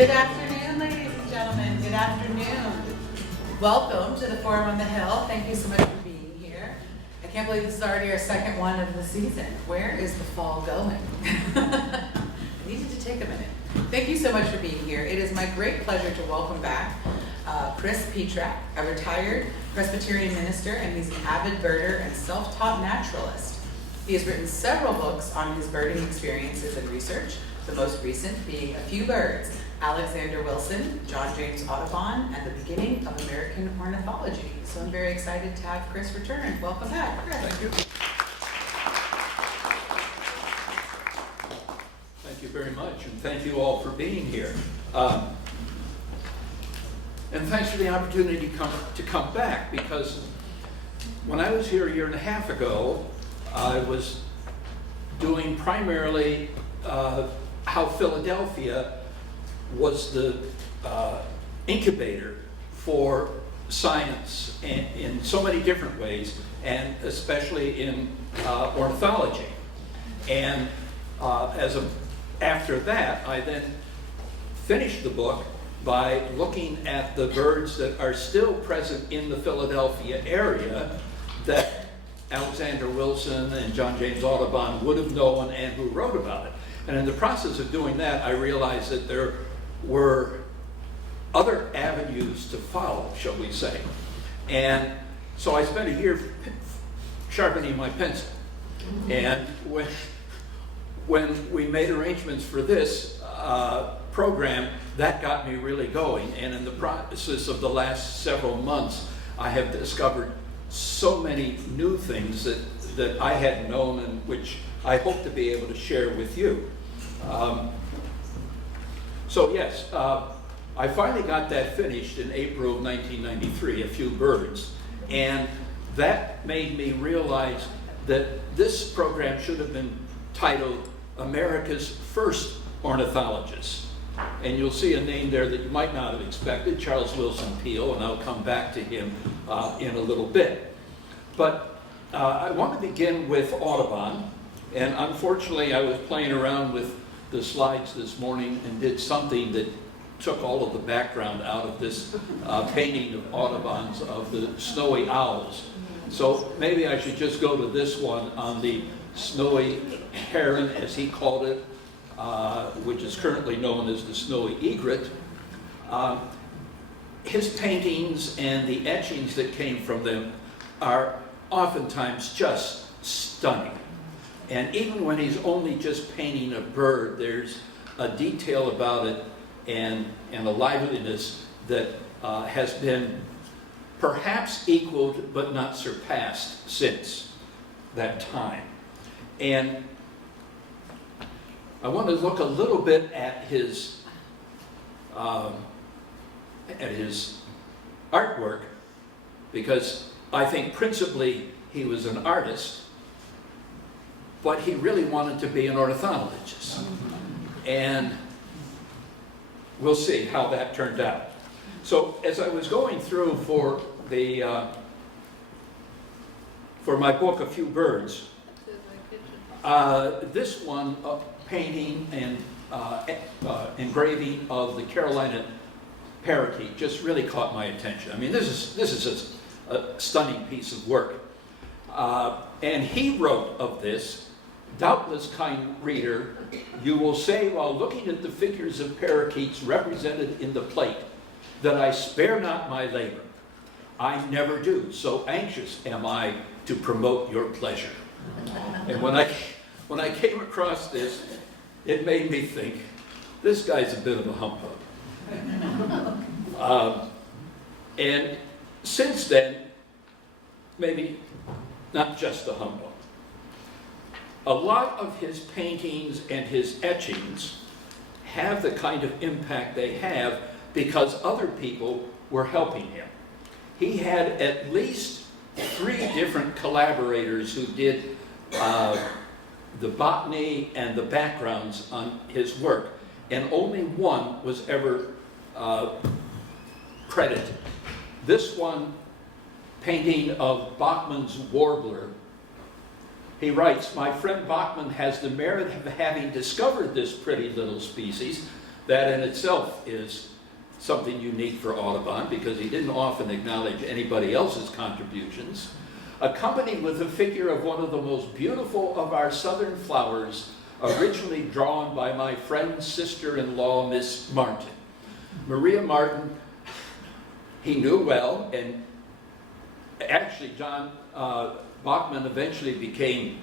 Good afternoon, ladies and gentlemen. Good afternoon. Welcome to the Forum on the Hill. Thank you so much for being here. I can't believe this is already our second one of the season. Where is the fall going? I needed to take a minute. Thank you so much for being here. It is my great pleasure to welcome back Chris Petrak, a retired Presbyterian minister, and he's an avid birder and self-taught naturalist. He has written several books on his birding experiences and research, the most recent being A Few Birds, Alexander Wilson, John James Audubon, and the beginning of American Ornithology. So I'm very excited to have Chris return. Welcome back, Chris. Thank you. Thank you very much, and thank you all for being here. And thanks for the opportunity to come back, because when I was here a year and a half ago, I was doing primarily how Philadelphia was the incubator for science in so many different ways, and especially in ornithology. And after that, I then finished the book by looking at the birds that are still present in the Philadelphia area that Alexander Wilson and John James Audubon would have known and who wrote about it. And in the process of doing that, I realized that there were other avenues to follow, shall we say. And so I spent a year sharpening my pencil. And when we made arrangements for this program, that got me really going. And in the process of the last several months, I have discovered so many new things that I hadn't known, and which I hope to be able to share with you. So yes, I finally got that finished in April of 1993, A Few Birds, and that made me realize that this program should have been titled America's First Ornithologist. And you'll see a name there that you might not have expected, Charles Willson Peale, and I'll come back to him in a little bit. But I want to begin with Audubon, and unfortunately I was playing around with the slides this morning and did something that took all of the background out of this painting of Audubon's of the snowy owls. So maybe I should just go to this one on the snowy heron, as he called it, which is currently known as the snowy egret. His paintings and the etchings that came from them are oftentimes just stunning. And even when he's only just painting a bird, there's a detail about it and a liveliness that has been perhaps equaled but not surpassed since that time. And I want to look a little bit at his artwork, because I think principally he was an artist, but he really wanted to be an ornithologist. And we'll see how that turned out. So as I was going through for my book, A Few Birds, this one, painting and engraving of the Carolina parakeet, just really caught my attention. I mean, this is a stunning piece of work. And he wrote of this, "Doubtless, kind reader, you will say while looking at the figures of parakeets represented in the plate that I spare not my labor. I never do, so anxious am I to promote your pleasure." And when I came across this, it made me think, this guy's a bit of a humbug. And since then, maybe not just a humbug. A lot of his paintings and his etchings have the kind of impact they have because other people were helping him. He had at least 3 different collaborators who did the botany and the backgrounds on his work, and only one was ever credited. This one, painting of Bachman's warbler, he writes, "My friend Bachman has the merit of having discovered this pretty little species That in itself is something unique for Audubon because he didn't often acknowledge anybody else's contributions. Accompanied with a figure of one of the most beautiful of our southern flowers, originally drawn by my friend's sister-in-law, Miss Martin. Maria Martin, he knew well, and actually John Bachman eventually became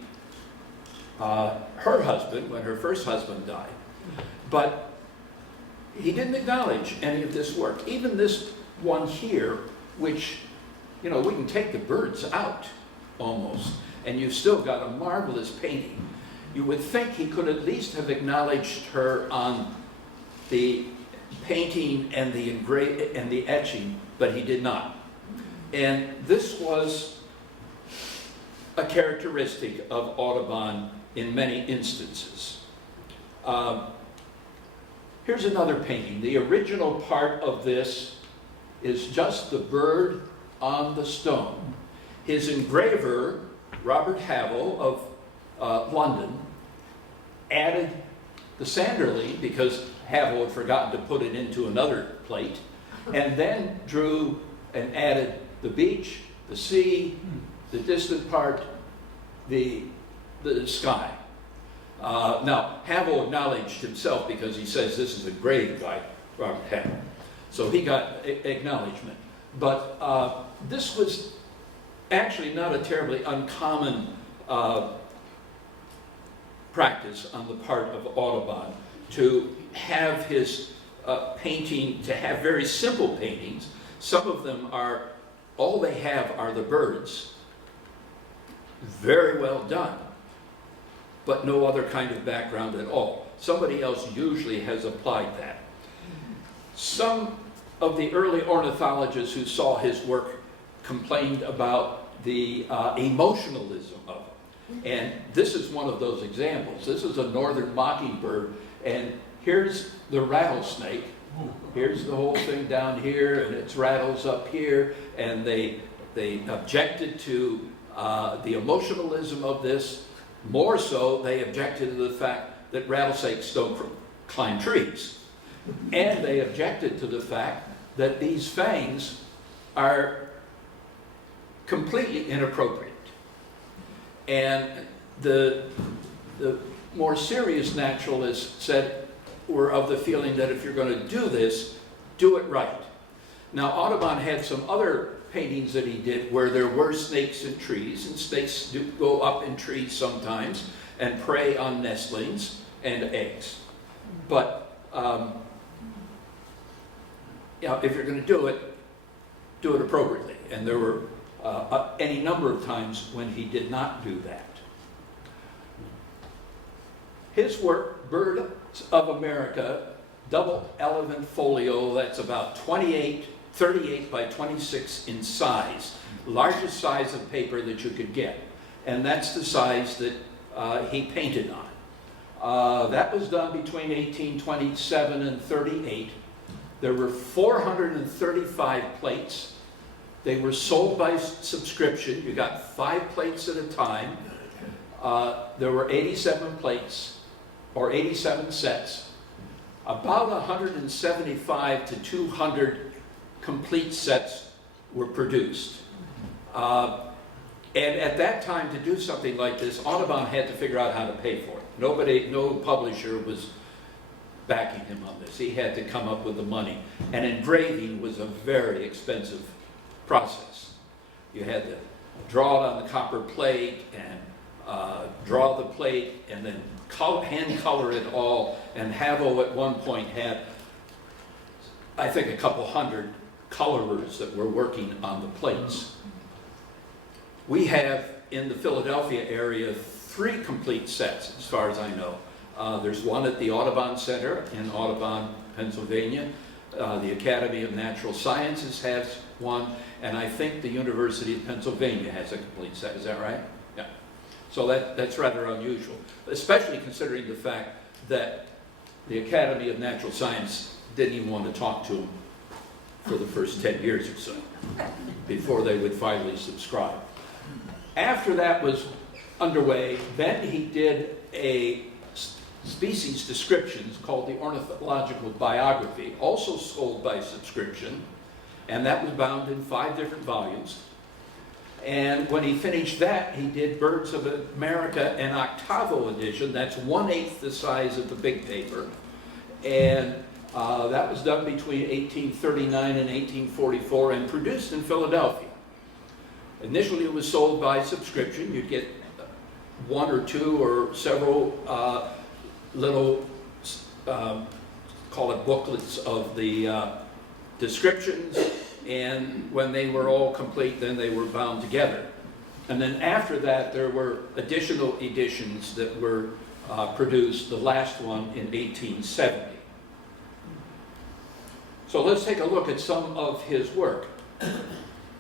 her husband when her first husband died. But he didn't acknowledge any of this work. Even this one here, which, you know, we can take the birds out almost, and you've still got a marvelous painting. You would think he could at least have acknowledged her on the painting and the etching, but he did not. And this was a characteristic of Audubon in many instances. Here's another painting. The original part of this is just the bird on the stone. His engraver, Robert Havell of London, added the sanderling because Havell had forgotten to put it into another plate, and then drew and added the beach, the sea, the distant part, the sky. Now, Havell acknowledged himself because he says this is a grave by Robert Havell. So he got acknowledgement. But this was actually not a terribly uncommon practice on the part of Audubon to have his painting, to have very simple paintings. Some of them are, all they have are the birds. Very well done, but no other kind of background at all. Somebody else usually has applied that. Some of the early ornithologists who saw his work complained about the emotionalism of it. And this is one of those examples. This is a northern mockingbird, and here's the rattlesnake. Here's the whole thing down here, and its rattles up here, and they objected to the emotionalism of this. More so, they objected to the fact that rattlesnakes don't climb trees. And they objected to the fact that these fangs are completely inappropriate. And the more serious naturalists were of the feeling that if you're going to do this, do it right. Now, Audubon had some other paintings that he did where there were snakes in trees, and snakes do go up in trees sometimes and prey on nestlings and eggs. But you know, if you're going to do it appropriately. And there were any number of times when he did not do that. His work, Birds of America, double elevant folio, that's about 38 by 26 in size, largest size of paper that you could get. And that's the size that he painted on. That was done between 1827 and 38. There were 435 plates. They were sold by subscription. You got 5 plates at a time. There were 87 plates, or 87 sets. About 175 to 200 complete sets were produced. And at that time, to do something like this, Audubon had to figure out how to pay for it. No publisher was backing him on this. He had to come up with the money. And engraving was a very expensive process. You had to draw it on the copper plate and draw the plate and then hand color it all. And Havell at one point had, I think, a couple hundred colorers that were working on the plates. We have in the Philadelphia area 3 complete sets, as far as I know. There's one at the Audubon Center in Audubon, Pennsylvania. The Academy of Natural Sciences has one, and I think the University of Pennsylvania has a complete set. Is that right? Yeah. So that's rather unusual, especially considering the fact that the Academy of Natural Science didn't even want to talk to him for the first 10 years or so, before they would finally subscribe. After that was underway, then he did a species descriptions called the Ornithological Biography, also sold by subscription, and that was bound in 5 different volumes. And when he finished that, he did Birds of America, an octavo edition. That's 1/8 the size of the big paper. And that was done between 1839 and 1844 and produced in Philadelphia. Initially, it was sold by subscription. You'd get 1 or 2 or several little, call it booklets of the descriptions, and when they were all complete, then they were bound together. And then after that, there were additional editions that were produced, the last one in 1870. So let's take a look at some of his work.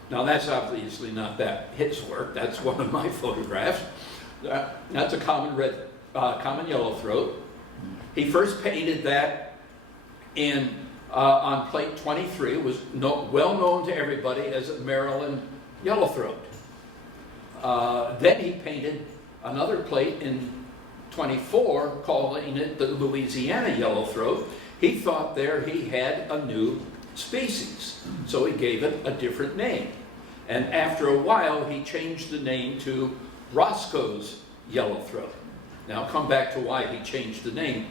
Now that's obviously not his work, that's one of my photographs. That's a common yellowthroat. He first painted that on plate 23. It was well known to everybody as a Maryland yellowthroat. Then he painted another plate in 24, calling it the Louisiana yellowthroat. He thought there he had a new species, so he gave it a different name. And after a while, he changed the name to Roscoe's yellowthroat. Now I'll come back to why he changed the name,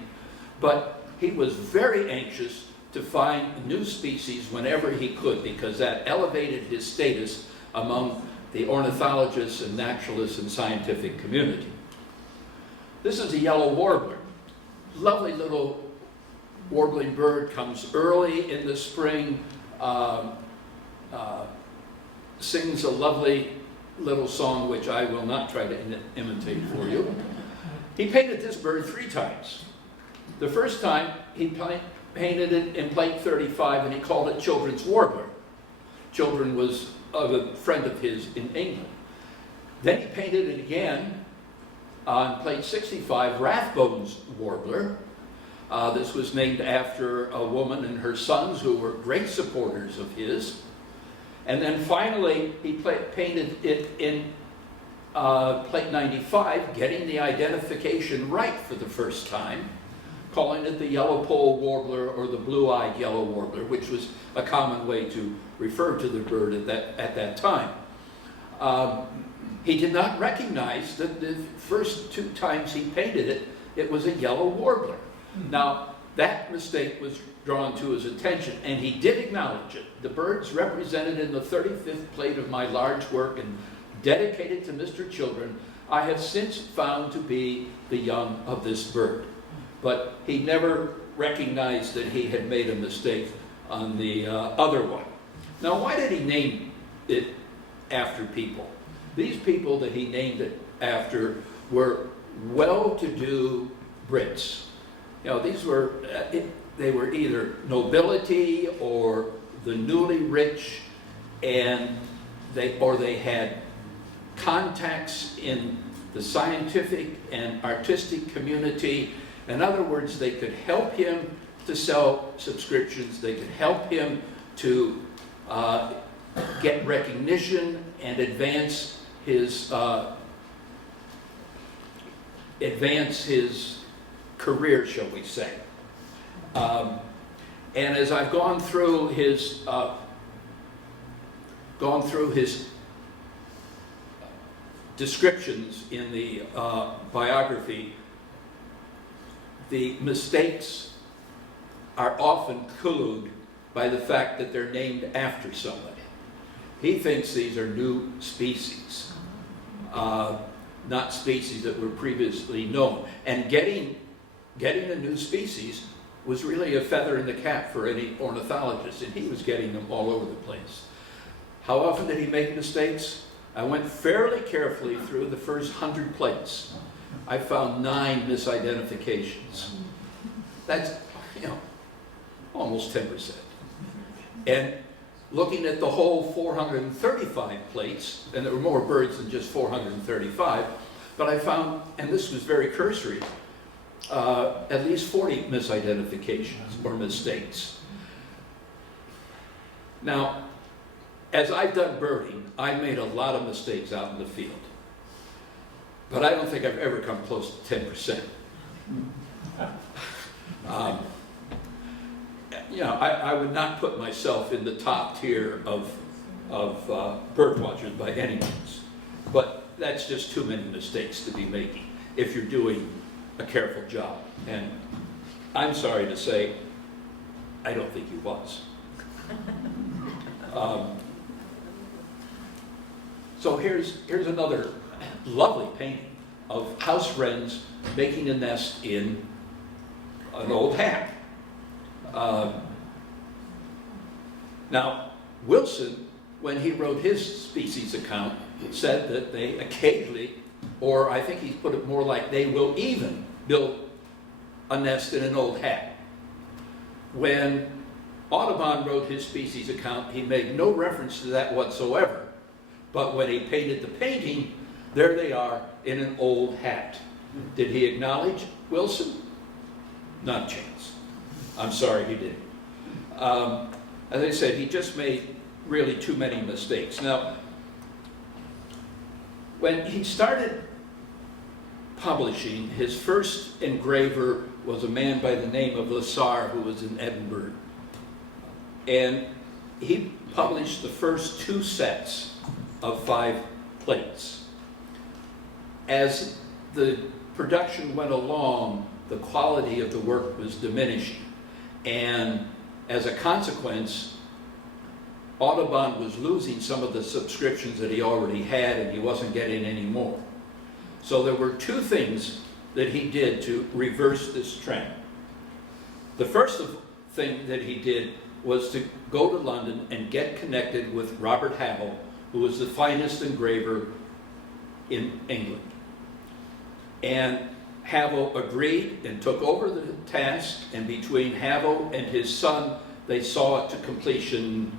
but he was very anxious to find new species whenever he could, because that elevated his status among the ornithologists and naturalists and scientific community. This is a yellow warbler. Lovely little warbling bird, comes early in the spring, sings a lovely little song which I will not try to imitate for you. He painted this bird 3 times. The first time he painted it in plate 35 and he called it Children's Warbler. Children was a friend of his in England. Then he painted it again on plate 65, Rathbone's Warbler. This was named after a woman and her sons who were great supporters of his. And then finally, he painted it in plate 95, getting the identification right for the first time, calling it the yellow pole warbler or the blue-eyed yellow warbler, which was a common way to refer to the bird at that time. He did not recognize that the first 2 times he painted it, it was a yellow warbler. Now, that mistake was drawn to his attention, and he did acknowledge it. The bird's represented in the 35th plate of my large work and dedicated to Mr. Children. I have since found to be the young of this bird. But he never recognized that he had made a mistake on the other one. Now, why did he name it after people? These people that he named it after were well-to-do Brits. You know, these were, they were either nobility or the newly rich, and they had contacts in the scientific and artistic community. In other words, they could help him to sell subscriptions. They could help him to get recognition and advance his career, shall we say. And as I've gone through his descriptions in the biography, the mistakes are often colored by the fact that they're named after somebody. He thinks these are new species, not species that were previously known. And getting a new species was really a feather in the cap for any ornithologist, and he was getting them all over the place. How often did he make mistakes? I went fairly carefully through the first 100 plates. I found 9 misidentifications. That's, almost 10%. And looking at the whole 435 plates, and there were more birds than just 435, but I found, and this was very cursory, at least 40 misidentifications or mistakes. Now, as I've done birding, I made a lot of mistakes out in the field. But I don't think I've ever come close to 10%. You know, I would not put myself in the top tier of bird watchers by any means, but that's just too many mistakes to be making if you're doing a careful job. And I'm sorry to say, I don't think he was. So here's another lovely painting of house wrens making a nest in an old hat. Now, Wilson, when he wrote his species account, said that they occasionally, or I think he put it more like they will even build a nest in an old hat. When Audubon wrote his species account, he made no reference to that whatsoever. But when he painted the painting, there they are in an old hat. Did he acknowledge Wilson? Not a chance. I'm sorry he didn't. As I said, he just made really too many mistakes. Now, when he started publishing, his first engraver was a man by the name of Lasar, who was in Edinburgh. And he published the first 2 sets of 5 plates. As the production went along, the quality of the work was diminishing. And as a consequence, Audubon was losing some of the subscriptions that he already had, and he wasn't getting any more. So there were 2 things that he did to reverse this trend. The first thing that he did was to go to London and get connected with Robert Havell, who was the finest engraver in England. And Havell agreed and took over the task, and between Havell and his son, they saw it to completion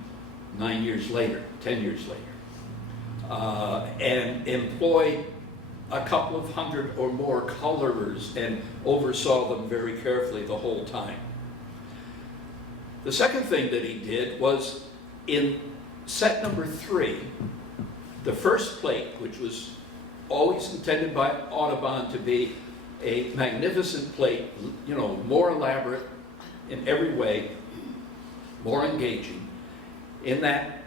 9 years later, 10 years later, and employed a couple of hundred or more colorers and oversaw them very carefully the whole time. The second thing that he did was in set number 3, the first plate, which was always intended by Audubon to be a magnificent plate, you know, more elaborate in every way, more engaging. In that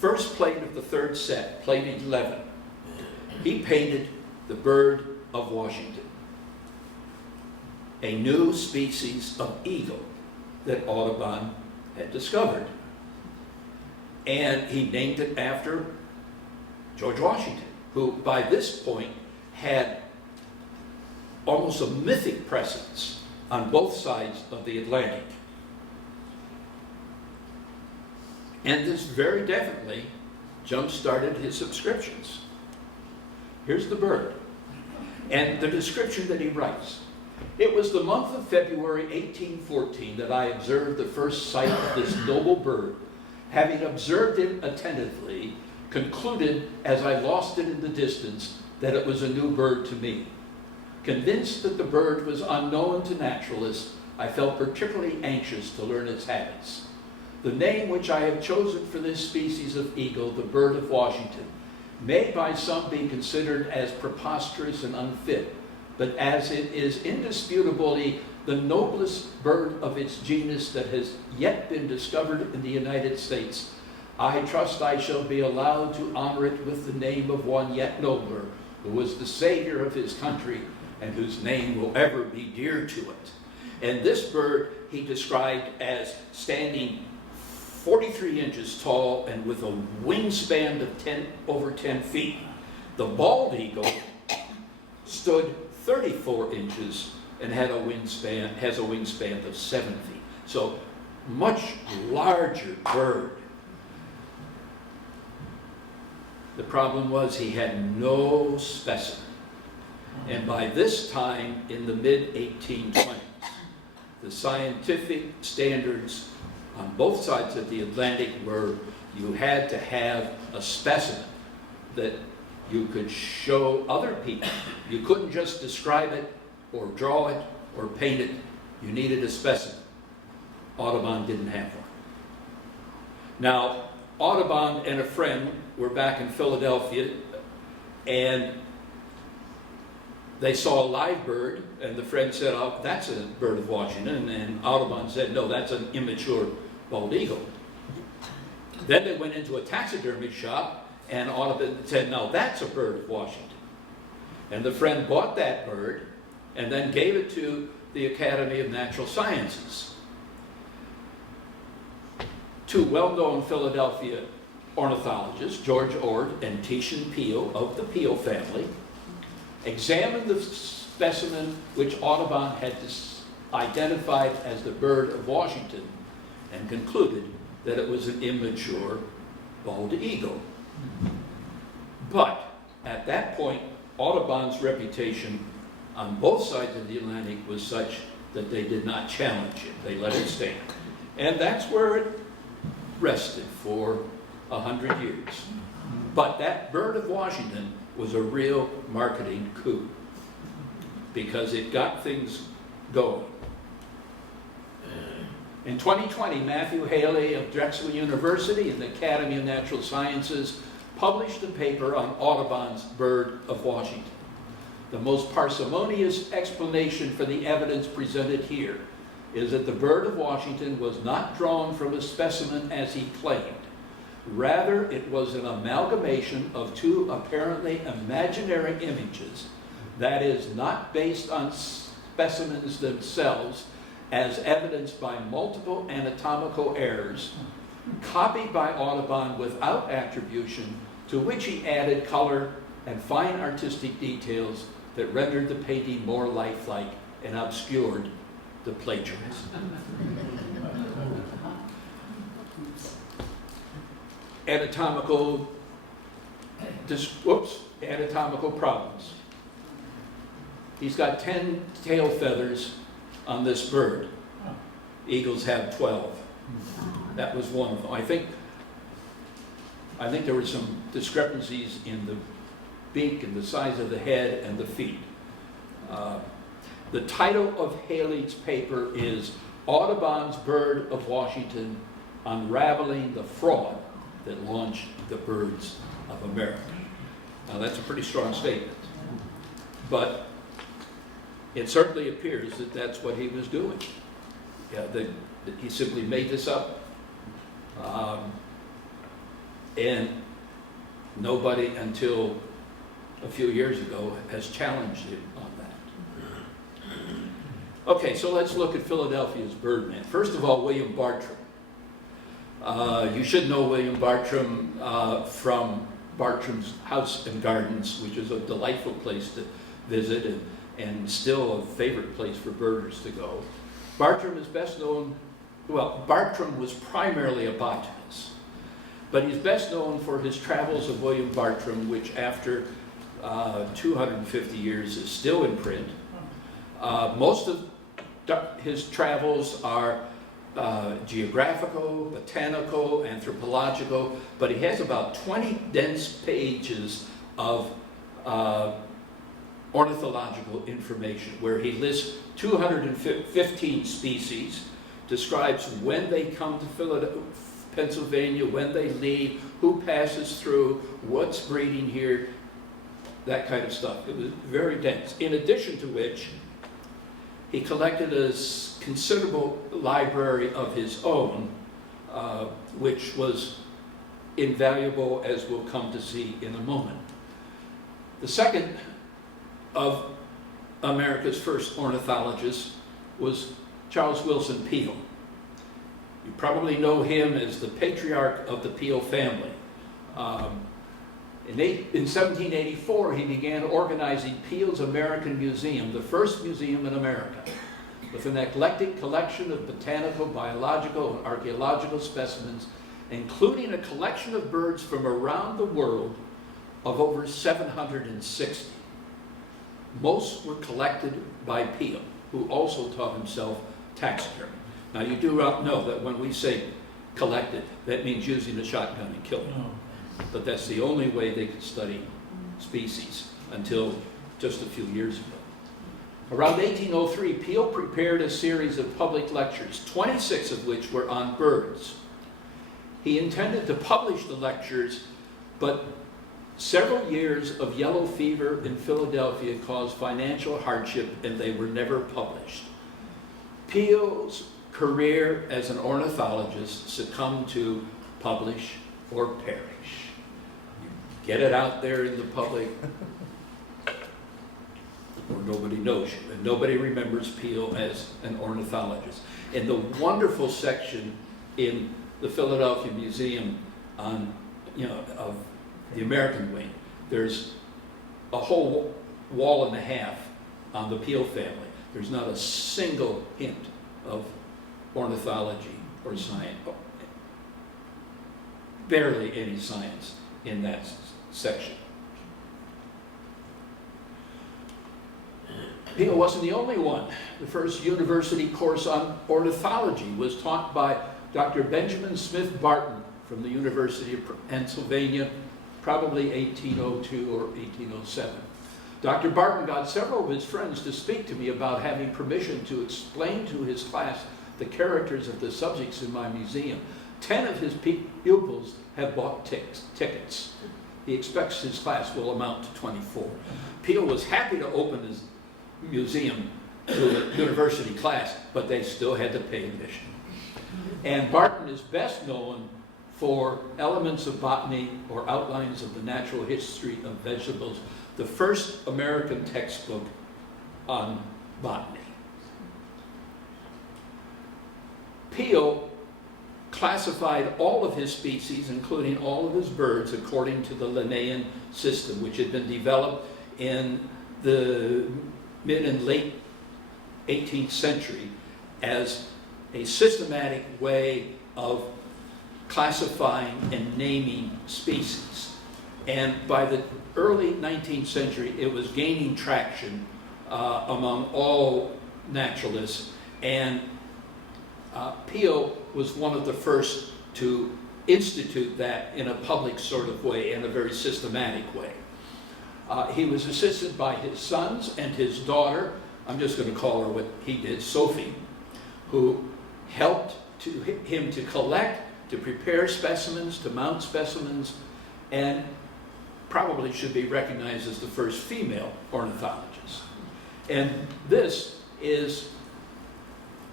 first plate of the 3rd set, plate 11, he painted the bird of Washington, a new species of eagle that Audubon had discovered. And he named it after George Washington, who by this point had almost a mythic presence on both sides of the Atlantic. And this very definitely jump-started his subscriptions. Here's the bird, and the description that he writes. It was the month of February 1814 that I observed the first sight of this noble bird. Having observed it attentively, concluded as I lost it in the distance that it was a new bird to me. Convinced that the bird was unknown to naturalists, I felt particularly anxious to learn its habits. The name which I have chosen for this species of eagle, the bird of Washington, may by some be considered as preposterous and unfit, but as it is indisputably the noblest bird of its genus that has yet been discovered in the United States, I trust I shall be allowed to honor it with the name of one yet nobler, who was the savior of his country and whose name will ever be dear to it. And this bird he described as standing 43 inches tall and with a wingspan of over 10 feet. The bald eagle stood 34 inches and has a wingspan of 7 feet. So much larger bird. The problem was he had no specimen. And by this time, in the mid-1820s, the scientific standards on both sides of the Atlantic were you had to have a specimen that you could show other people. You couldn't just describe it or draw it or paint it. You needed a specimen. Audubon didn't have one. Now, Audubon and a friend were back in Philadelphia, and they saw a live bird, and the friend said, oh, that's a bird of Washington, and Audubon said, no, that's an immature bald eagle. Then they went into a taxidermy shop, and Audubon said, no, that's a bird of Washington. And the friend bought that bird, and then gave it to the Academy of Natural Sciences. Two well-known Philadelphia ornithologists, George Ord and Titian Peale of the Peale family, examined the specimen which Audubon had identified as the bird of Washington and concluded that it was an immature bald eagle. But at that point, Audubon's reputation on both sides of the Atlantic was such that they did not challenge it. They let it stand. And that's where it rested for 100 years. But that bird of Washington was a real marketing coup because it got things going. In 2020, Matthew Haley of Drexel University and the Academy of Natural Sciences published a paper on Audubon's bird of Washington. The most parsimonious explanation for the evidence presented here is that the bird of Washington was not drawn from a specimen as he claimed. Rather, it was an amalgamation of two apparently imaginary images, that is, not based on specimens themselves, as evidenced by multiple anatomical errors, copied by Audubon without attribution, to which he added color and fine artistic details that rendered the painting more lifelike and obscured the plagiarist. Anatomical problems. He's got 10 tail feathers on this bird. Eagles have 12. That was one of them. I think there were some discrepancies in the beak and the size of the head and the feet. The title of Haley's paper is Audubon's Bird of Washington, Unraveling the Fraud that Launched the Birds of America. Now that's a pretty strong statement, but it certainly appears that that's what he was doing. Yeah, that he simply made this up, and nobody until a few years ago has challenged him on that. Okay, so let's look at Philadelphia's Birdmen. First of all, William Bartram. You should know William Bartram from Bartram's House and Gardens, which is a delightful place to visit and still a favorite place for birders to go. Bartram is best known, well, Bartram was primarily a botanist, but he's best known for his Travels of William Bartram, which after 250 years is still in print. Most of his travels are geographical, botanical, anthropological, but he has about 20 dense pages of ornithological information where he lists 215 species, describes when they come to Pennsylvania, when they leave, who passes through, what's breeding here, that kind of stuff. It was very dense. In addition to which, he collected a considerable library of his own, which was invaluable, as we'll come to see in a moment. The second of America's first ornithologists was Charles Willson Peale. You probably know him as the patriarch of the Peale family. In 1784, he began organizing Peale's American Museum, the first museum in America, with an eclectic collection of botanical, biological, and archaeological specimens, including a collection of birds from around the world of over 760. Most were collected by Peale, who also taught himself taxidermy. Now you do know that when we say collected, that means using a shotgun and killing them. But that's the only way they could study species until just a few years ago. Around 1803, Peale prepared a series of public lectures, 26 of which were on birds. He intended to publish the lectures, but Several years of yellow fever in Philadelphia caused financial hardship, and they were never published. Peale's career as an ornithologist succumbed to publish or perish. You get it out there in the public, or nobody knows you, and nobody remembers Peale as an ornithologist. In the wonderful section in the Philadelphia Museum on, of the American wing, there's a whole wall and a half on the Peale family. There's not a single hint of ornithology or science, barely any science in that section. Peale wasn't the only one. The first university course on ornithology was taught by Dr. Benjamin Smith Barton from the University of Pennsylvania, probably 1802 or 1807. Dr. Barton got several of his friends to speak to me about having permission to explain to his class the characters of the subjects in my museum. 10 of his pupils have bought tickets. He expects his class will amount to 24. Peale was happy to open his museum to a university class, but they still had to pay admission. And Barton is best known for Elements of Botany or Outlines of the Natural History of Vegetables, the first American textbook on botany. Peale classified all of his species, including all of his birds, according to the Linnaean system, which had been developed in the mid and late 18th century as a systematic way of classifying and naming species. And by the early 19th century, it was gaining traction among all naturalists, and Peale was one of the first to institute that in a public sort of way, in a very systematic way. He was assisted by his sons and his daughter, I'm just going to call her what he did, Sophie, who helped him to collect, to prepare specimens, to mount specimens, and probably should be recognized as the first female ornithologist. And this is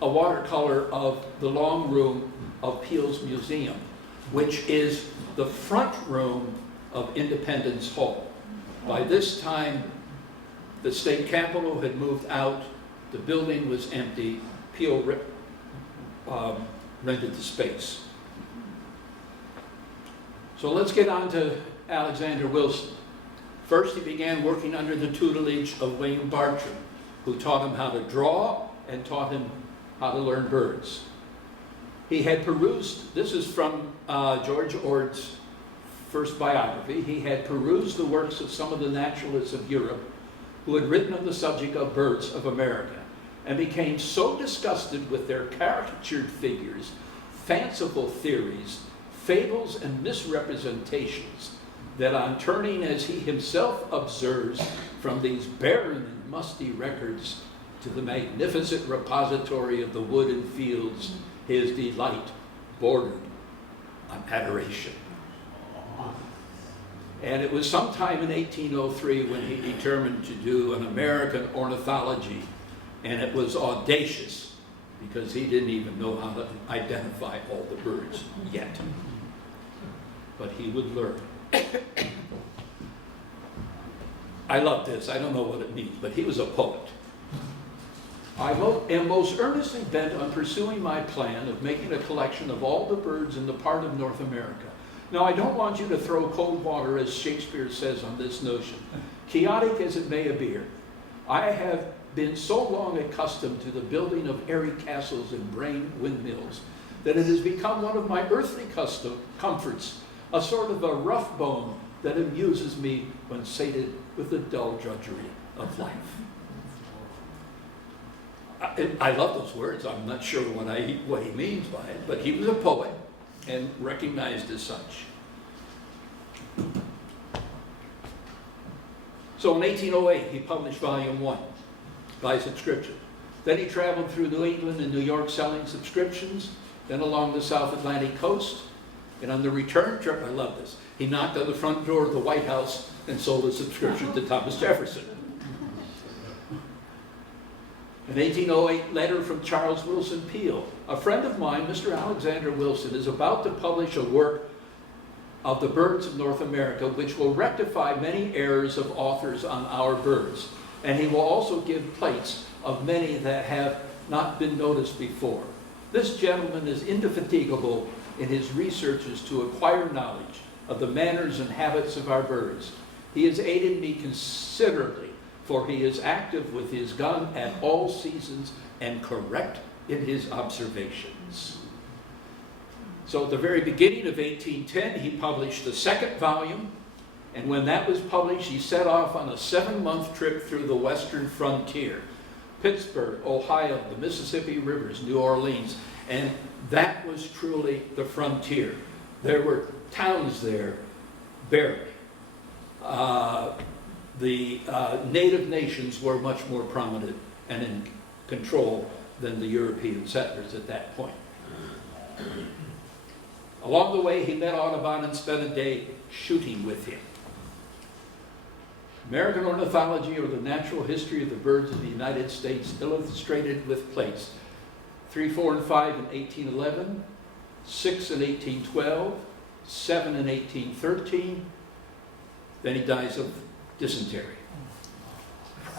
a watercolor of the long room of Peale's museum, which is the front room of Independence Hall. By this time, the state capitol had moved out, the building was empty, Peale rented the space. So let's get on to Alexander Wilson. First, he began working under the tutelage of William Bartram, who taught him how to draw and taught him how to learn birds. He had perused, this is from George Ord's first biography, he had perused the works of some of the naturalists of Europe who had written on the subject of birds of America, and became so disgusted with their caricatured figures, fanciful theories, fables, and misrepresentations, that on turning, as he himself observes, from these barren and musty records to the magnificent repository of the wood and fields, his delight bordered on adoration. And it was sometime in 1803 when he determined to do an American ornithology, and it was audacious because he didn't even know how to identify all the birds yet. But he would learn. I love this. I don't know what it means, but he was a poet. I am most earnestly bent on pursuing my plan of making a collection of all the birds in the part of North America. Now, I don't want you to throw cold water, as Shakespeare says, on this notion. Chaotic as it may appear, I have been so long accustomed to the building of airy castles and brain windmills that it has become one of my earthly comforts, a sort of a rough bone that amuses me when sated with the dull drudgery of life. I love those words. I'm not sure what he means by it, but he was a poet and recognized as such. So in 1808, he published Volume 1 by subscription. Then he traveled through New England and New York selling subscriptions, then along the South Atlantic coast. And on the return trip, I love this, He knocked on the front door of the White House and sold a subscription to Thomas Jefferson. An 1808 letter from Charles Wilson Peale. A friend of mine, Mr. Alexander Wilson, is about to publish a work of the birds of North America, which will rectify many errors of authors on our birds. And he will also give plates of many that have not been noticed before. This gentleman is indefatigable in his researches to acquire knowledge of the manners and habits of our birds. He has aided me considerably, for he is active with his gun at all seasons and correct in his observations. So at the very beginning of 1810, he published the second volume, and when that was published, he set off on a 7-month trip through the western frontier. Pittsburgh, Ohio, the Mississippi rivers, New Orleans, and that was truly the frontier. There were towns there, barely. The native nations were much more prominent and in control than the European settlers at that point. Along the way, he met Audubon and spent a day shooting with him. American Ornithology, or the Natural History of the Birds of the United States, illustrated with plates 3, 4, and 5 in 1811, 6 in 1812, 7 in 1813. Then he dies of dysentery.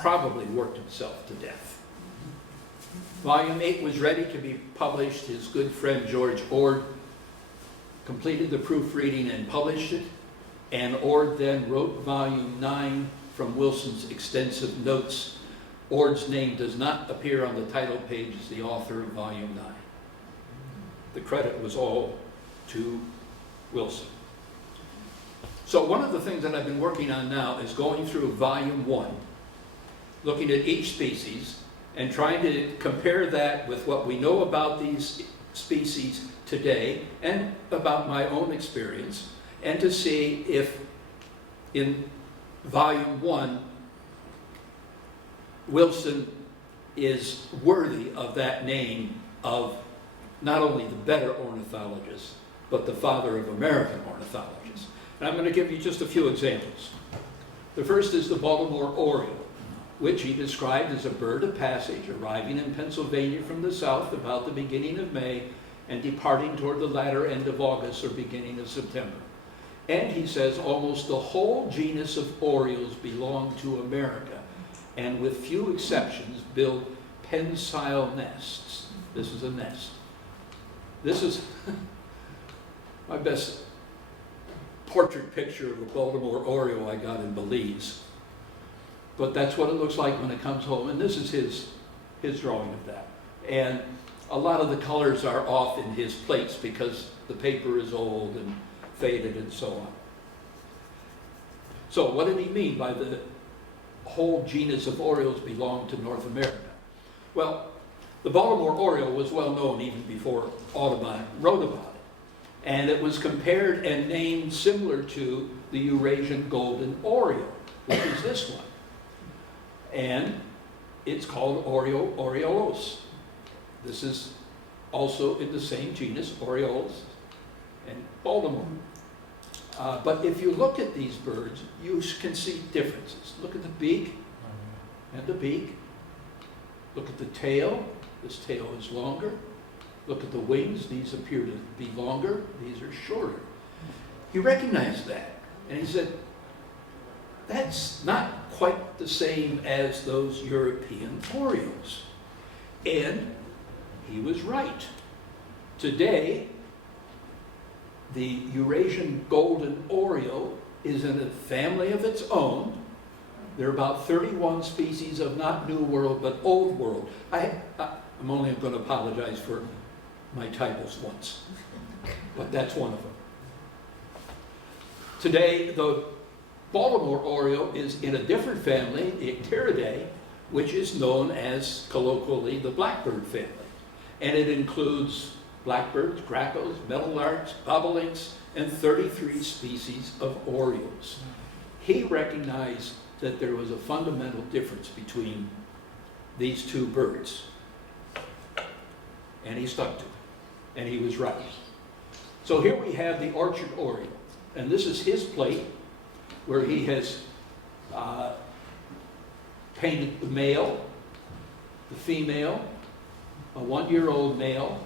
Probably worked himself to death. Volume 8 was ready to be published. His good friend George Ord completed the proofreading and published it. And Ord then wrote volume 9 from Wilson's extensive notes. Ord's name does not appear on the title page as the author of volume 9. The credit was all to Wilson. So one of the things that I've been working on now is going through volume 1, looking at each species and trying to compare that with what we know about these species today and about my own experience, and to see if in volume 1 Wilson is worthy of that name of not only the better ornithologist, but the father of American ornithology. And I'm going to give you just a few examples. The first is the Baltimore Oriole, which he described as a bird of passage arriving in Pennsylvania from the south about the beginning of May and departing toward the latter end of August or beginning of September. And he says almost the whole genus of orioles belong to America, and with few exceptions build pensile nests. This is a nest. This is my best portrait picture of a Baltimore Oriole I got in Belize. But that's what it looks like when it comes home, and this is his drawing of that. And a lot of the colors are off in his plates because the paper is old and faded and so on. So what did he mean by the whole genus of orioles belong to North America? Well, the Baltimore Oriole was well known even before Audubon wrote about it. And it was compared and named similar to the Eurasian golden oriole, which is this one. And it's called Oriole oriolos. This is also in the same genus, Orioles and Baltimore. But if you look at these birds, you can see differences. Look at the beak and the beak. Look at the tail. This tail is longer. Look at the wings. These appear to be longer. These are shorter. He recognized that. And he said, that's not quite the same as those European orioles. And he was right. Today, the Eurasian golden oriole is in a family of its own. There are about 31 species of not New World, but Old World. I'm only going to apologize for my typos once, but that's one of them. Today, the Baltimore Oriole is in a different family, the Icteridae, which is known as, colloquially, the blackbird family. And it includes blackbirds, grackles, meadowlarks, bobolinks, and 33 species of orioles. He recognized that there was a fundamental difference between these two birds. And he stuck to it. And he was right. So here we have the orchard oriole. And this is his plate where he has painted the male, the female, a 1-year-old male,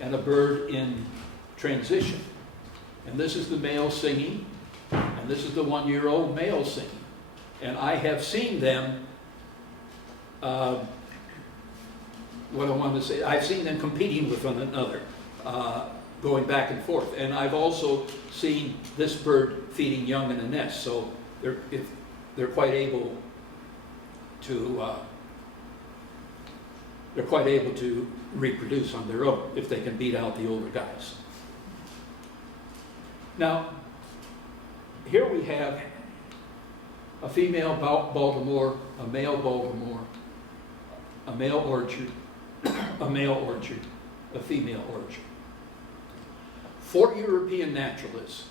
and a bird in transition. And this is the male singing, and this is the 1-year-old male singing. And I have seen them, what I want to say, I've seen them competing with one another, going back and forth. And I've also seen this bird feeding young in a nest, so they're quite able to reproduce on their own if they can beat out the older guys. Now, here we have a female Baltimore, a male Baltimore, a male orchard, a male orchard, a female orchard. 4 European naturalists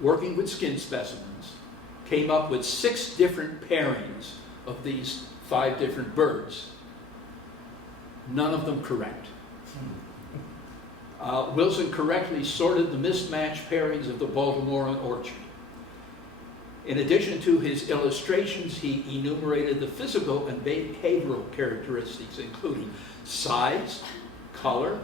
working with skin specimens came up with 6 different pairings of these 5 different birds. None of them correct. Wilson correctly sorted the mismatched pairings of the Baltimorean orchard. In addition to his illustrations, he enumerated the physical and behavioral characteristics, including size, color,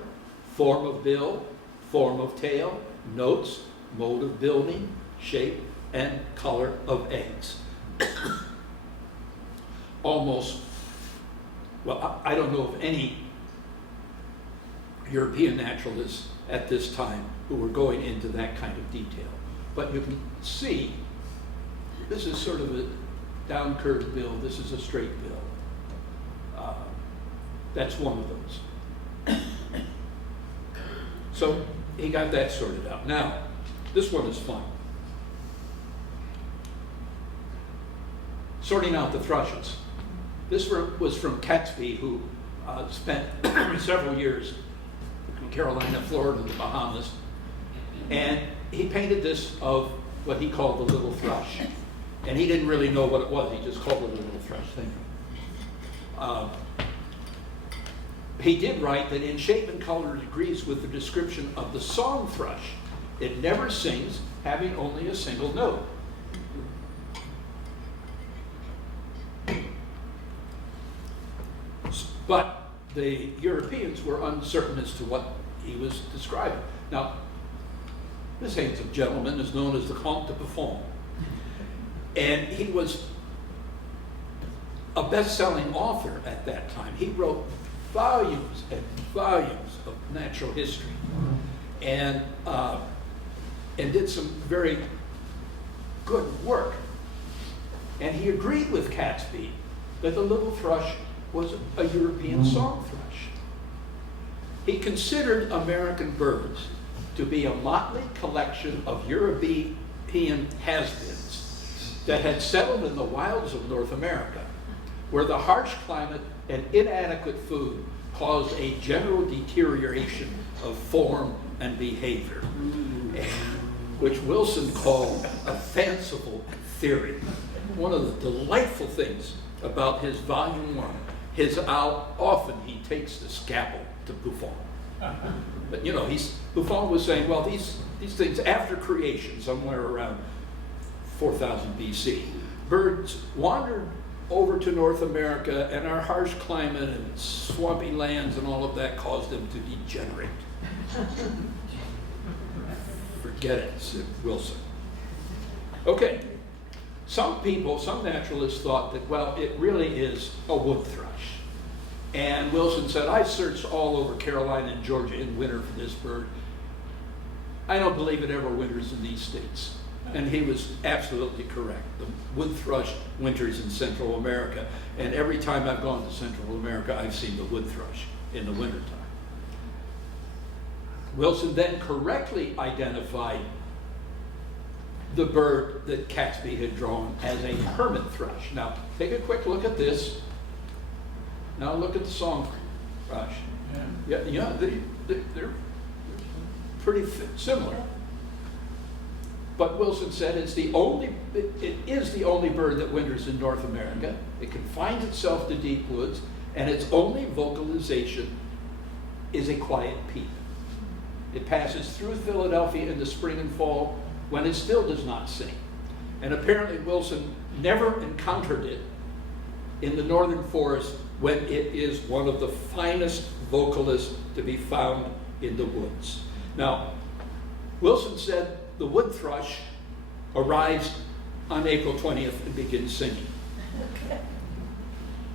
form of bill, form of tail, notes, mode of building, shape, and color of eggs. I don't know of any European naturalists at this time who were going into that kind of detail. But you can see, this is sort of a down curved bill, this is a straight bill. That's one of those. So he got that sorted out. Now, this one is fun. Sorting out the thrushes. This was from Catesby, who spent several years in Carolina, Florida, and the Bahamas. And he painted this of what he called the little thrush. And he didn't really know what it was. He just called it a little thrush thing. He did write that in shape and color it agrees with the description of the song thrush. It never sings, having only a single note. But the Europeans were uncertain as to what he was describing. Now, this handsome gentleman is known as the Comte de Buffon. And he was a best-selling author at that time. He wrote volumes and volumes of natural history and did some very good work. And he agreed with Catesby that the little thrush was a European song thrush. He considered American birds to be a motley collection of European has-beens that had settled in the wilds of North America, where the harsh climate and inadequate food caused a general deterioration of form and behavior, which Wilson called a fanciful theory. One of the delightful things about his volume 1 is how often he takes the scalpel to Buffon. But you know, Buffon was saying, well, these things after creation, somewhere around 4000 BC, birds wandered over to North America, and our harsh climate and swampy lands and all of that caused them to degenerate. Forget it, said Wilson. Okay, some naturalists thought that, well, it really is a wood thrush. And Wilson said, I searched all over Carolina and Georgia in winter for this bird. I don't believe it ever winters in these states. And he was absolutely correct. The wood thrush winters in Central America, and every time I've gone to Central America, I've seen the wood thrush in the wintertime. Wilson then correctly identified the bird that Catesby had drawn as a hermit thrush. Now, take a quick look at this. Now look at the song thrush. Yeah, they're pretty similar. But Wilson said it is the only bird that winters in North America. It confines itself to deep woods, and its only vocalization is a quiet peep. It passes through Philadelphia in the spring and fall, when it still does not sing. And apparently Wilson never encountered it in the northern forest when it is one of the finest vocalists to be found in the woods. Now, Wilson said the wood thrush arrives on April 20th and begins singing.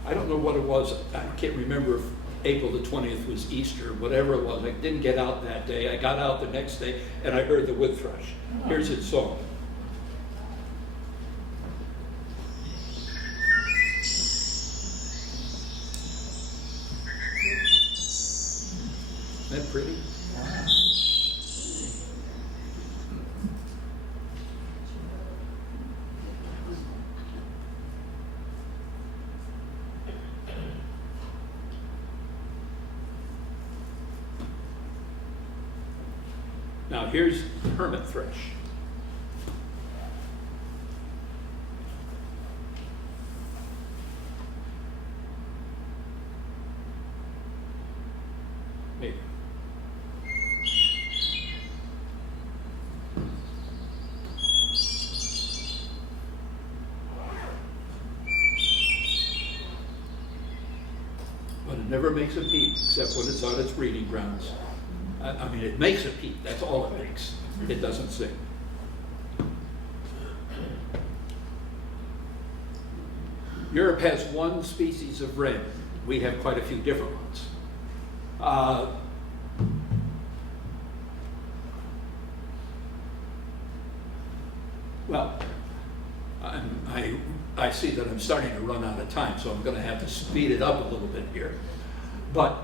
I don't know what it was. I can't remember if April the 20th was Easter, whatever it was. I didn't get out that day. I got out the next day and I heard the wood thrush. Here's its song. Isn't that pretty? Now here's the hermit thrush. Maybe. But it never makes a peep except when it's on its breeding grounds. I mean, it makes a peep, that's all it makes. It doesn't sing. Europe has one species of wren. We have quite a few different ones. Well, I see that I'm starting to run out of time, so I'm going to have to speed it up a little bit here. But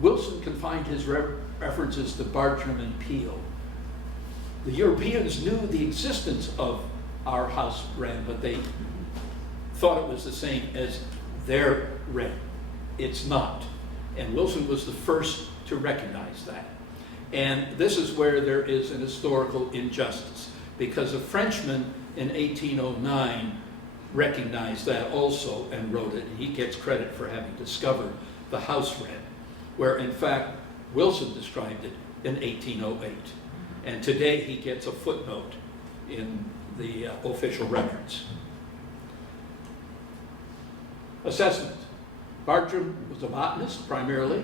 Wilson confined his references to Bartram and Peel. The Europeans knew the existence of our house wren, but they thought it was the same as their wren. It's not. And Wilson was the first to recognize that. And this is where there is an historical injustice, because a Frenchman in 1809 recognized that also and wrote it. He gets credit for having discovered the house wren, where in fact Wilson described it in 1808. And today he gets a footnote in the official records. Assessment. Bartram was a botanist primarily,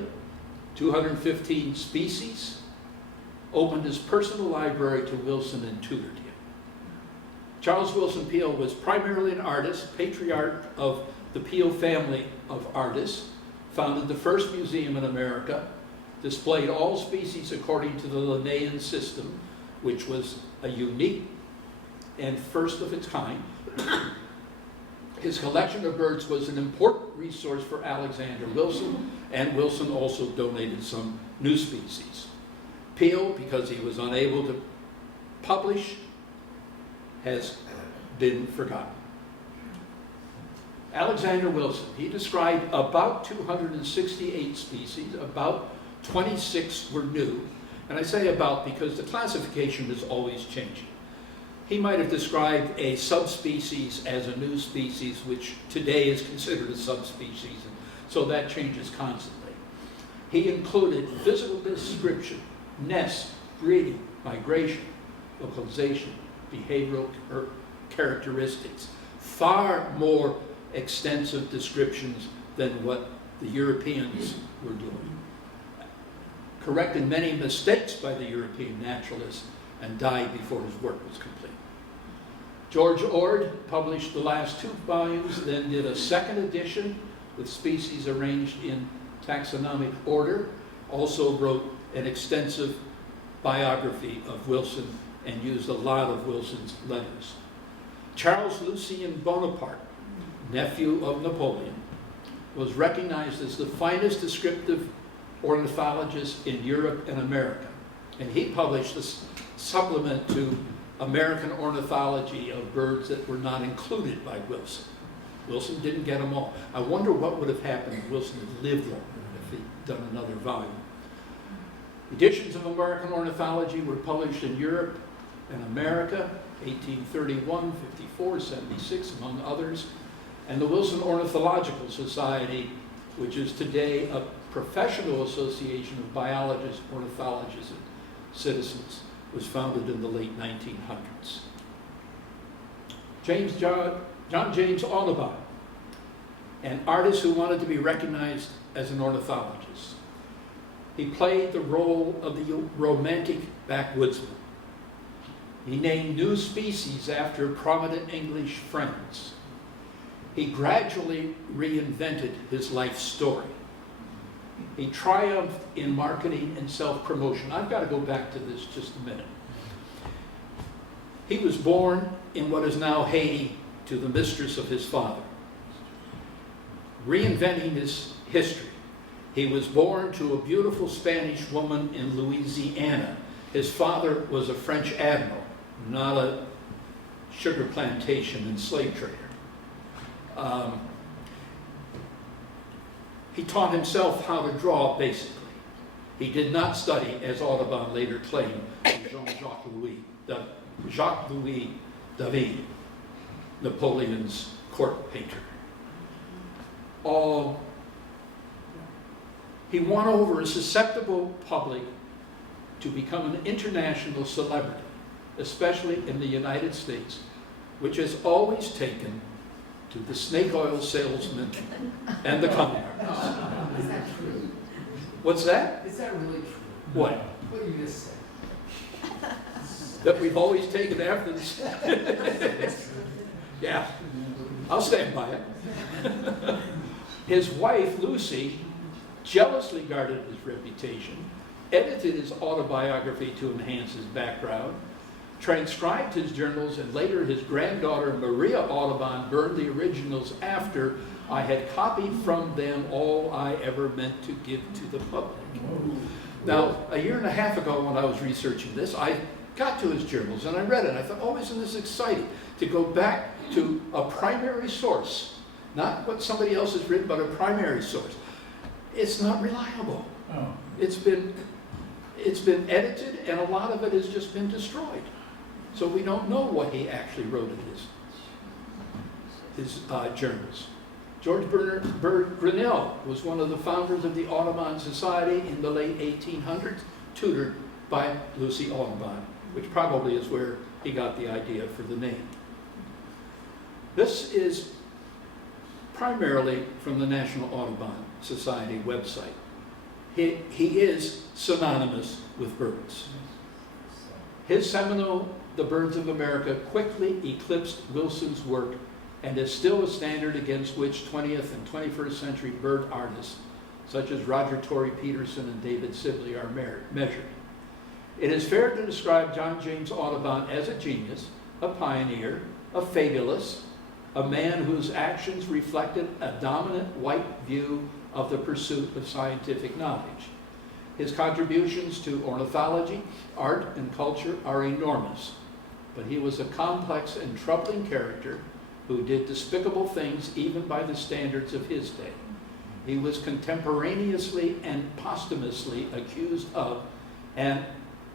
215 species, opened his personal library to Wilson and tutored him. Charles Wilson Peel was primarily an artist, patriarch of the Peel family of artists, founded the first museum in America, displayed all species according to the Linnaean system, which was a unique and first of its kind. His collection of birds was an important resource for Alexander Wilson, and Wilson also donated some new species. Peel, because he was unable to publish, has been forgotten. Alexander Wilson, he described about 268 species, about 26 were new, and I say about because the classification is always changing. He might have described a subspecies as a new species, which today is considered a subspecies, and so that changes constantly. He included physical description, nest, breeding, migration, localization, behavioral characteristics, far more extensive descriptions than what the Europeans were doing. Corrected many mistakes by the European naturalists and died before his work was complete. George Ord published the last 2 volumes, then did a second edition with species arranged in taxonomic order, also wrote an extensive biography of Wilson and used a lot of Wilson's letters. Charles Lucien Bonaparte, nephew of Napoleon, was recognized as the finest descriptive ornithologist in Europe and America. And he published a supplement to American Ornithology of birds that were not included by Wilson. Wilson didn't get them all. I wonder what would have happened if Wilson had lived longer, if he'd done another volume. Editions of American Ornithology were published in Europe and America, 1831, 54, 76, among others. And the Wilson Ornithological Society, which is today a professional association of biologists, ornithologists, and citizens, was founded in the late 1900s. John James Audubon, an artist who wanted to be recognized as an ornithologist. He played the role of the romantic backwoodsman. He named new species after prominent English friends. He gradually reinvented his life story. He triumphed in marketing and self-promotion. I've got to go back to this just a minute. He was born in what is now Haiti to the mistress of his father. Reinventing his history, he was born to a beautiful Spanish woman in Louisiana. His father was a French admiral, not a sugar plantation and slave trader. He taught himself how to draw, basically. He did not study, as Audubon later claimed, Jacques Louis David, Napoleon's court painter. He won over a susceptible public to become an international celebrity, especially in the United States, which has always taken to the snake oil salesman and the con artist. Is that true? What's that? Is that really true? What? What you just said. That we've always taken after this. Yeah, I'll stand by it. His wife, Lucy, jealously guarded his reputation, edited his autobiography to enhance his background, transcribed his journals, and later his granddaughter, Maria Audubon, burned the originals after I had copied from them all I ever meant to give to the public. Now, a year and a half ago when I was researching this, I got to his journals and I read it. I thought, oh, isn't this exciting to go back to a primary source, not what somebody else has written, but a primary source. It's not reliable. Oh. It's been edited, and a lot of it has just been destroyed. So we don't know what he actually wrote in his journals. George Bernard Grinnell was one of the founders of the Audubon Society in the late 1800s, tutored by Lucy Audubon, which probably is where he got the idea for the name. This is primarily from the National Audubon Society website. He is synonymous with birds. His seminal, The Birds of America, quickly eclipsed Wilson's work and is still a standard against which 20th and 21st century bird artists, such as Roger Torrey Peterson and David Sibley, are measured. It is fair to describe John James Audubon as a genius, a pioneer, a fabulist, a man whose actions reflected a dominant white view of the pursuit of scientific knowledge. His contributions to ornithology, art, and culture are enormous, but he was a complex and troubling character who did despicable things even by the standards of his day. He was contemporaneously and posthumously accused of, and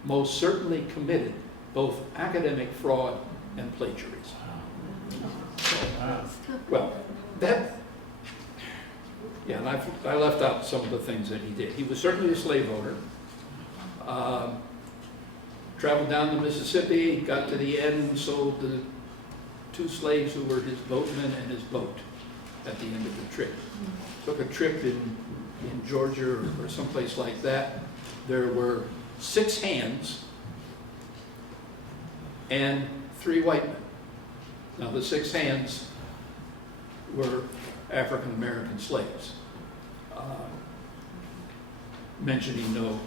most certainly committed, both academic fraud and plagiarism. Wow. Well, yeah, and I left out some of the things that he did. He was certainly a slave owner. Traveled down the Mississippi, got to the end, and sold the 2 slaves who were his boatmen and his boat at the end of the trip. Took a trip in Georgia or someplace like that. There were 6 hands and 3 white men. Now the 6 hands were African American slaves. Mentioning no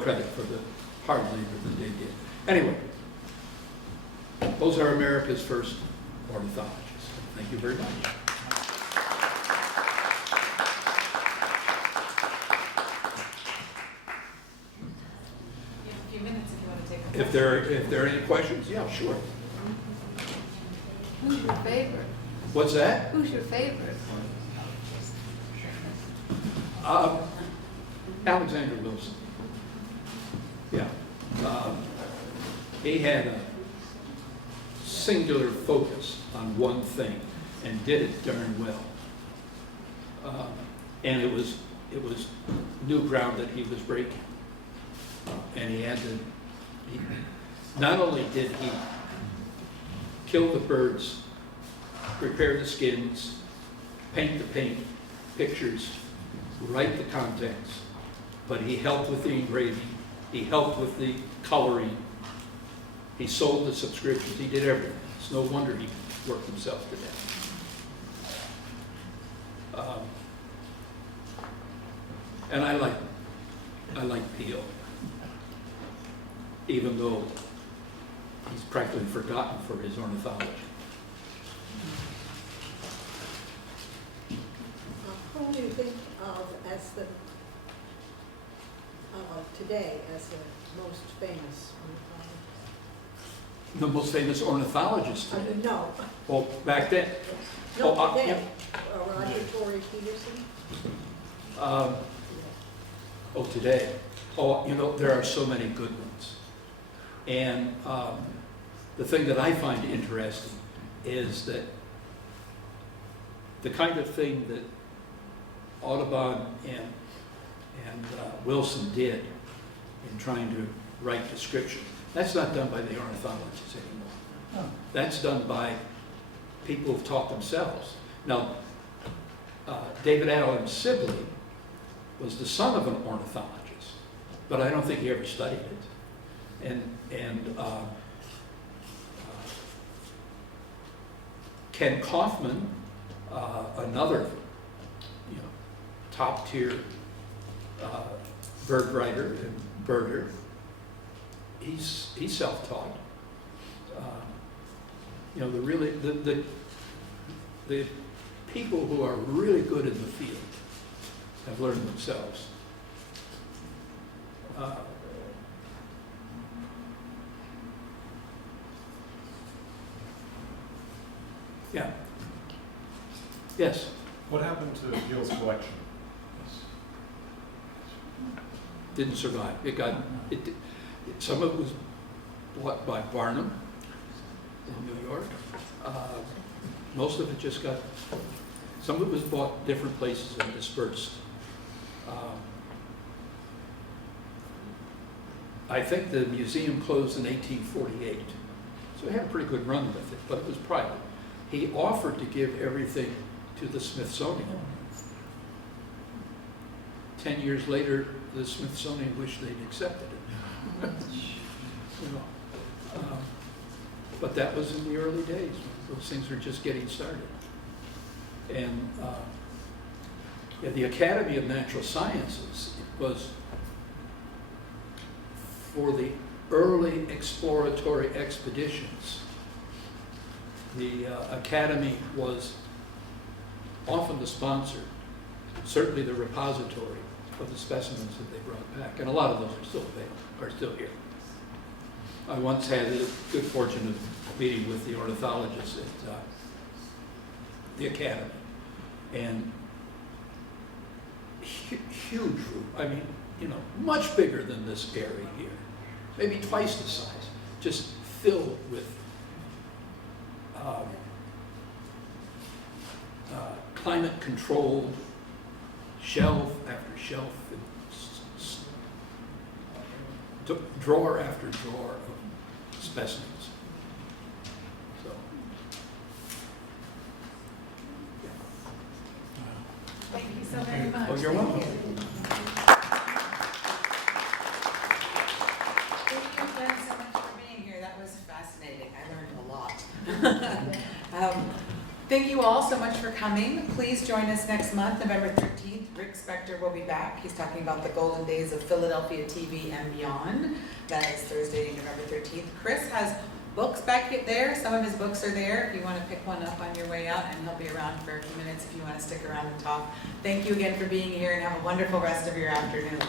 credit for the hard labor that they did. Anyway, those are America's first ornithologists. Thank you very much. You have a few minutes if you want to take a If there are any questions, yeah, sure. Who's your favorite? What's that? Who's your favorite? Alexander Wilson. Yeah. He had a singular focus on one thing and did it darn well. And it was new ground that he was breaking. And not only did he kill the birds, prepare the skins, paint the pictures, write the contents, but he helped with the engraving, he helped with the coloring, he sold the subscriptions, he did everything. It's no wonder he worked himself to death. And I like Peel, even though he's practically forgotten for his ornithology. Who do you think of as the, today, as the most famous ornithologist? The most famous ornithologist today. No, Well, back then. no, today. Yeah. Roger Torrey Peterson? Today. There are so many good ones. And the thing that I find interesting is that the kind of thing that Audubon and Wilson did in trying to write descriptions, that's not done by the ornithologists anymore. Oh. That's done by people who've taught themselves. Now, David Allen Sibley was the son of an ornithologist, but I don't think he ever studied it. And Ken Kaufman, another top tier bird writer and birder, he's self-taught. The people who are really good in the field have learned themselves. Yeah. Yes. What happened to Peele's collection? Didn't survive. Some of it was bought by Barnum in New York. Most of it just got, some of it was bought different places and dispersed. I think the museum closed in 1848, so he had a pretty good run with it, but it was private. He offered to give everything to the Smithsonian. 10 years later, the Smithsonian wished they'd accepted it. But that was in the early days. Those things were just getting started. And the Academy of Natural Sciences was for the early exploratory expeditions. The Academy was often the sponsor, certainly the repository of the specimens that they brought back, and a lot of those are still available, are still here. I once had the good fortune of meeting with the ornithologists at the Academy, and huge room. I mean, much bigger than this area here, maybe twice the size, just filled with climate-controlled shelf after shelf, and drawer after drawer of specimens. So, Thank you so very much. Oh, you're welcome. Thank you again so much for being here. That was fascinating. I learned a lot. Thank you all so much for coming. Please join us next month, November 13th. Rick Spector will be back. He's talking about the golden days of Philadelphia TV and beyond. That is Thursday, November 13th. Chris has books back there. Some of his books are there if you want to pick one up on your way out, and he'll be around for a few minutes if you want to stick around and talk. Thank you again for being here, and have a wonderful rest of your afternoon.